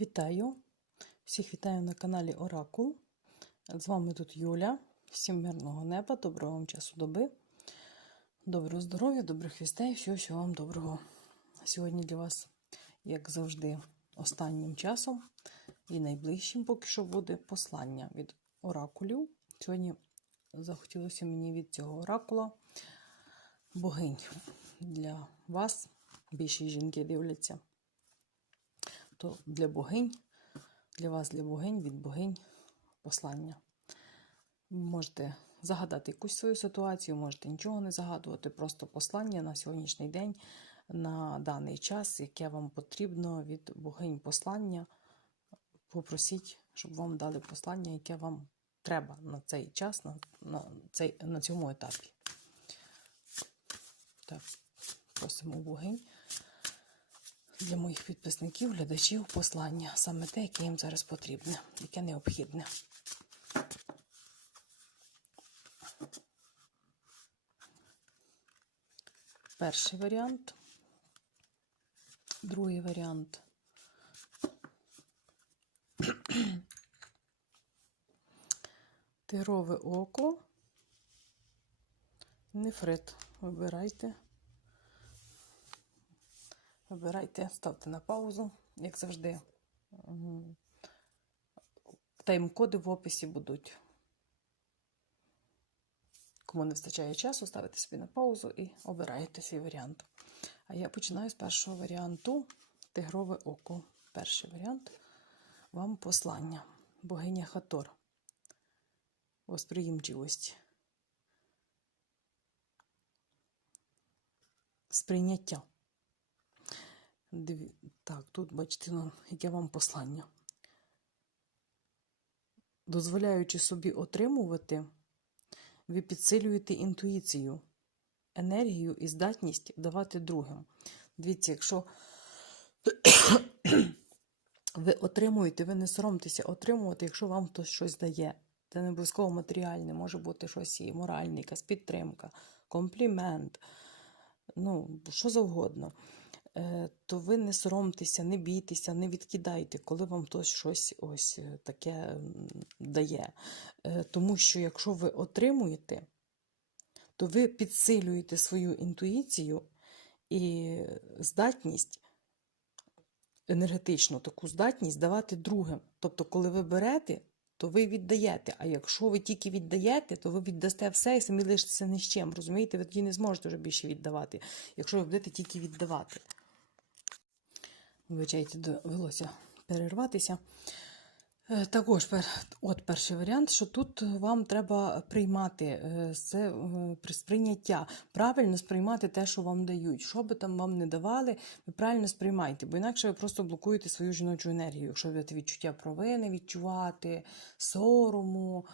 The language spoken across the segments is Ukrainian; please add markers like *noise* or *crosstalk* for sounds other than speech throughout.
Вітаю! Всіх вітаю на каналі Оракул. З вами тут Юля. Всім мирного неба, доброго вам часу доби, доброго здоров'я, добрих вістей, всього, всього вам доброго. Сьогодні для вас, як завжди, останнім часом і найближчим поки що буде послання від оракулів. Сьогодні захотілося мені від цього оракула богинь для вас. Більше жінки дивляться то для богинь, для вас, для богинь, від богинь послання. Можете загадати якусь свою ситуацію, можете нічого не загадувати, просто послання на сьогоднішній день, на даний час, яке вам потрібно від богинь послання. Попросіть, щоб вам дали послання, яке вам треба на цей час, на, на, цей, на цьому етапі. Так, просимо богинь для моїх підписників, глядачів послання. Саме те, яке їм зараз потрібне, яке необхідне. Перший варіант. Другий варіант. Тигрове око. Нефрит. Вибирайте. Вибирайте, ставте на паузу, як завжди. Тайм-коди в описі будуть. Кому не вистачає часу, ставите собі на паузу і обираєте свій варіант. А я починаю з першого варіанту Тигрове око. Перший варіант вам послання. Богиня Хатор. Восприємчивості. Сприйняття. Диві... Так, тут бачите, ну, яке вам послання. Дозволяючи собі отримувати, ви підсилюєте інтуїцію, енергію і здатність давати другим. Дивіться, якщо *coughs* ви отримуєте, ви не соромтеся отримувати, якщо вам хтось щось дає. Це не обов'язково матеріальне, може бути щось і моральне, якась підтримка, комплімент, ну, що завгодно. Е, то ви не соромтеся, не бійтеся, не відкидайте, коли вам хтось щось ось е, таке дає. Е, Тому що якщо ви отримуєте, то ви підсилюєте свою інтуїцію і здатність, енергетичну таку здатність давати другим. Тобто, коли ви берете, то ви віддаєте. А якщо ви тільки віддаєте, то ви віддасте все і самі лишитеся ні з чим. Розумієте, ви тоді не зможете вже більше віддавати, якщо ви будете тільки віддавати. Вибачайте, довелося перерватися. Е, Також от перший варіант, що тут вам треба приймати е, це е, сприйняття, правильно сприймати те, що вам дають. Що би там вам не давали, ви правильно сприймайте, бо інакше ви просто блокуєте свою жіночу енергію. Якщо ви відчуття провини відчувати, сорому,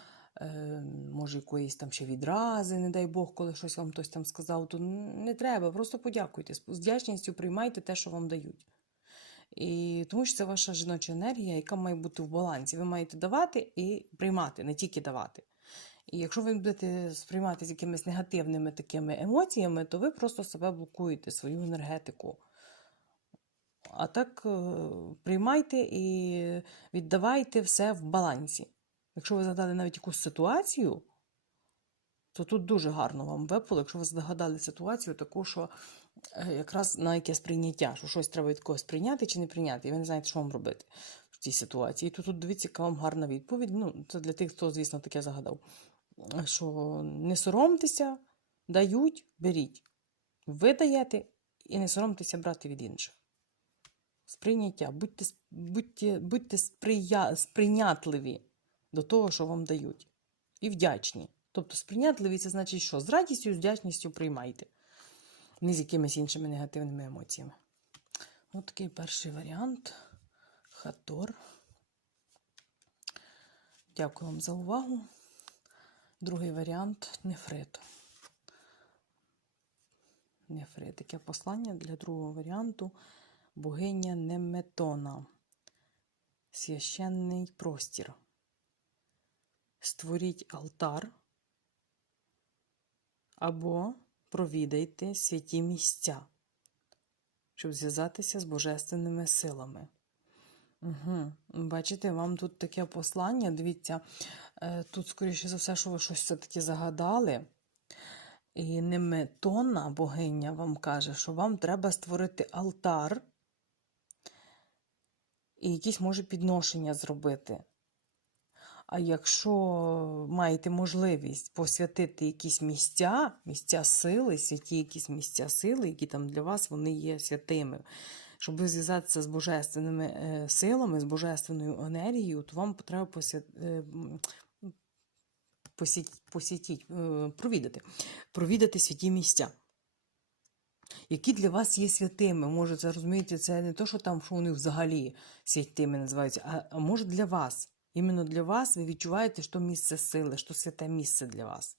може якоїсь там ще відрази, не дай Бог, коли щось вам хтось там сказав, то не треба, просто подякуйте. З вдячністю приймайте те, що вам дають. І тому що це ваша жіноча енергія, яка має бути в балансі. Ви маєте давати і приймати, не тільки давати. І якщо ви будете сприймати з якимись негативними такими емоціями, то ви просто себе блокуєте, свою енергетику. А так е, приймайте і віддавайте все в балансі. Якщо ви згадали навіть якусь ситуацію, то тут дуже гарно вам випало, якщо ви згадали ситуацію таку, що е, якраз на якесь прийняття, що щось треба від когось прийняти чи не прийняти, і ви не знаєте, що вам робити в цій ситуації. І тут, тут дивіться, яка вам гарна відповідь. Ну, це для тих, хто, звісно, таке загадав. Що не соромтеся, дають, беріть. Ви даєте і не соромтеся брати від інших. Сприйняття. Будьте, будьте, будьте сприя, сприйнятливі до того, що вам дають. І вдячні. Тобто сприйнятливі це значить, що з радістю, з вдячністю приймайте. Не з якимись іншими негативними емоціями. Ось такий перший варіант. Хатор. Дякую вам за увагу. Другий варіант нефрит. Нефрит. Таке послання для другого варіанту. Богиня Неметона. Священний простір. Створіть алтар або провідайте святі місця, щоб зв'язатися з божественними силами. Угу. Бачите, вам тут таке послання. Дивіться, е, тут, скоріше за все, що ви щось все-таки загадали. І Неметона, богиня, вам каже, що вам треба створити алтар і якісь, може, підношення зробити. А якщо маєте можливість посвятити якісь місця, місця сили, святі якісь місця сили, які там для вас вони є святими, щоб зв'язатися з божественними е, силами, з божественною енергією, то вам треба е, посітіть, е, провідати, провідати святі місця. Які для вас є святими, може, це розумієте, це не то, що там, що вони взагалі святими називаються, а може для вас. Іменно для вас ви відчуваєте, що місце сили, що святе місце для вас.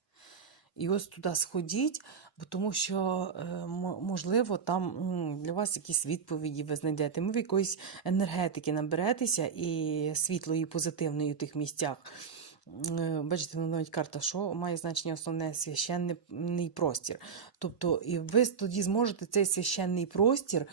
І ось туди сходіть, бо тому що, е, можливо, там для вас якісь відповіді ви знайдете. Ви в якоїсь енергетики наберетеся і світлої, і позитивної в тих місцях. Е, Бачите, ну, навіть карта, що має значення основне священний простір. Тобто, і ви тоді зможете цей священний простір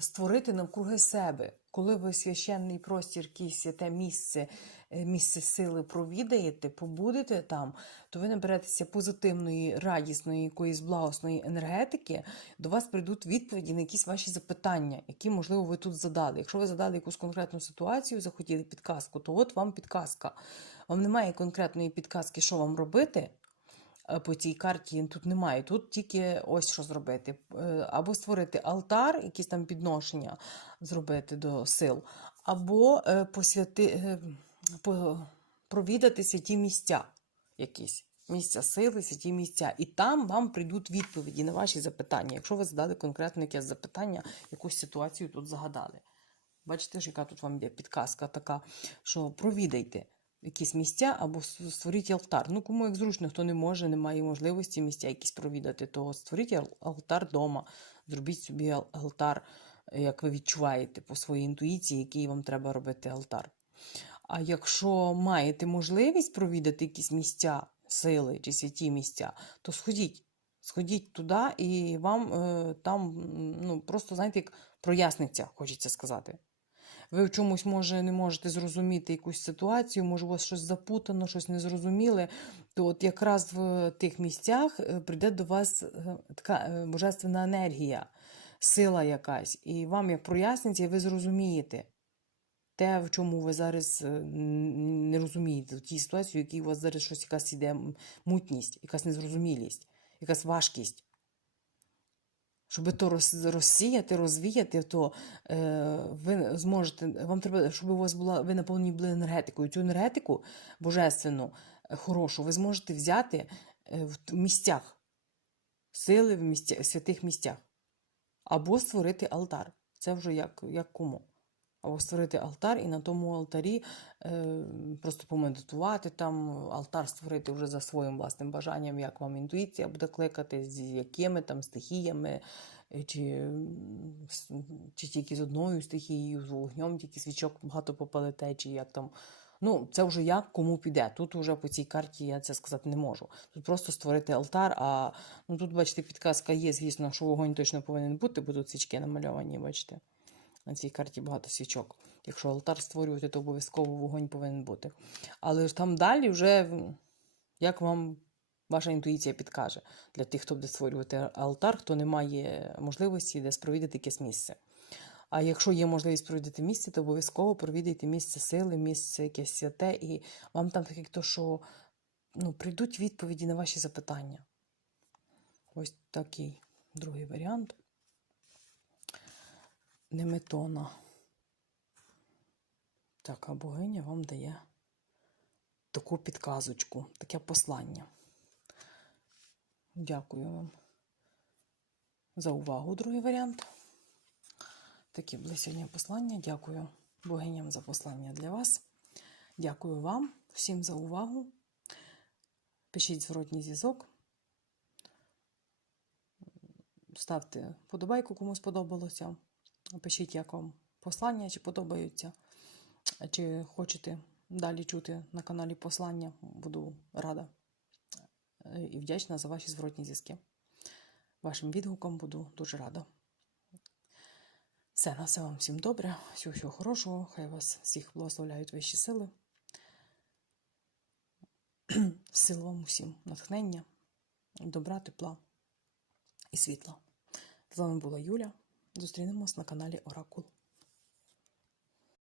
створити навкруги себе. Коли ви священний простір, якесь святе місце, е, місце сили провідаєте, побудете там, то ви наберетеся позитивної, радісної, якоїсь благосної енергетики, до вас прийдуть відповіді на якісь ваші запитання, які, можливо, ви тут задали. Якщо ви задали якусь конкретну ситуацію, захотіли підказку, то от вам підказка. Вам немає конкретної підказки, що вам робити. Е, По цій карті тут немає. Тут тільки ось що зробити. Е, Або створити алтар, якісь там підношення зробити до сил, або е, посвяти, по- провідати святі місця якісь. Місця сили, святі місця. І там вам прийдуть відповіді на ваші запитання, якщо ви задали конкретне якесь запитання, якусь ситуацію тут загадали. Бачите ж, яка тут вам є підказка така, що провідайте якісь місця або створіть алтар. Ну, кому як зручно, хто не може, не має можливості місця якісь провідати, то створіть алтар вдома, зробіть собі алтар, як ви відчуваєте по своїй інтуїції, який вам треба робити алтар. А якщо маєте можливість провідати якісь місця сили чи святі місця, то сходіть. Сходіть туди, і вам е, там ну, просто, знаєте, як проясниться, хочеться сказати. Ви в чомусь, може, не можете зрозуміти якусь ситуацію, може, у вас щось запутано, щось незрозуміле, то от якраз в тих місцях е, прийде до вас е, така е, божественна енергія, сила якась, і вам як проясниться, ви зрозумієте те, в чому ви зараз не розумієте, в тій ситуації, в якій у вас зараз щось якась іде мутність, якась незрозумілість, якась важкість. Щоб то розсіяти, розвіяти, то е, ви зможете, вам треба, щоб у вас була, ви наповнені були енергетикою. Цю енергетику божественну, е, хорошу, ви зможете взяти е, в місцях, сили в місця, святих місцях. Або створити алтар. Це вже як, як кому. Або створити алтар і на тому алтарі е, просто помедитувати там, алтар створити вже за своїм власним бажанням, як вам інтуїція буде кликати, з якими там стихіями, е, чи, чи тільки з одною стихією, з вогнем, тільки свічок багато попалите, чи як там. Ну, це вже як кому піде. Тут уже по цій карті я це сказати не можу. Тут просто створити алтар, а ну тут, бачите, підказка є, звісно, що вогонь точно повинен бути, бо тут свічки намальовані, бачите. На цій карті багато свічок. Якщо алтар створювати, то обов'язково вогонь повинен бути. Але ж там далі вже як вам ваша інтуїція підкаже для тих, хто буде створювати алтар, хто не має можливості десь провідати якесь місце. А якщо є можливість провідати місце, то обов'язково провідайте місце сили, місце якесь святе, і вам там таке то, що ну, прийдуть відповіді на ваші запитання. Ось такий другий варіант. Неметона. Так, а богиня вам дає таку підказочку, таке послання. Дякую вам за увагу, другий варіант. Такі були сьогодні послання. Дякую богиням за послання для вас. Дякую вам всім за увагу. Пишіть зворотній зв'язок. Ставте вподобайку, кому сподобалося. Пишіть, як вам послання, чи подобаються, чи хочете далі чути на каналі послання. Буду рада е, і вдячна за ваші зворотні зв'язки. Вашим відгуком буду дуже рада. Все, на все вам всім добре, всього всього хорошого. Хай вас всіх благословляють вищі сили. *clears throat* Сил вам усім, натхнення, добра, тепла і світла. З вами була Юля. Зустрінемось на каналі Оракул.